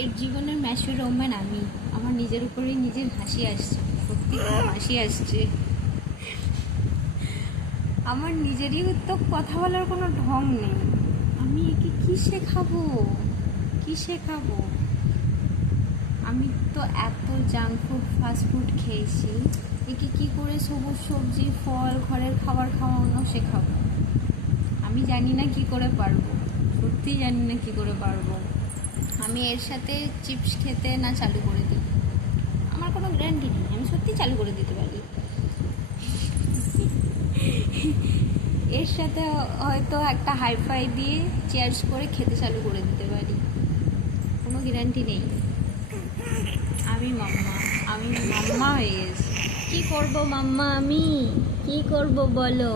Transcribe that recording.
এর জীবনের mature Roman আমি। আমার নিজের উপরেই নিজের হাসি আসছে, সত্যি হাসি আসছে। আমার নিজেরই তো কথা বলার কোনো ঢং নেই। আমি একে কি শেখাবো? কি শেখাবো? আমি তো এত জাঙ্ক ফুড ফাস্ট ফুড খেয়েছি। একে কি করে সবুজ সবজি, ফল, ঘরের খাবার খাওয়ানো শেখাবো? আমি জানি না কি করে পারব। সত্যি জানি না কি করে পারব। আমি এর সাথে চিপস খেতে না চালু করে দিই। আমার কোনো গ্যারান্টি নেই, আমি সত্যি চালু করে দিতে পারি। এর সাথে হয়তো একটা হাইফাই দিয়ে চেয়ার্স করে খেতে চালু করে দিতে পারি। কোনো গ্যারান্টি নেই। আমি মাম্মা আমি মাম্মা হয়ে গেছি। কী করব মাম্মা, আমি? কি করব বলো?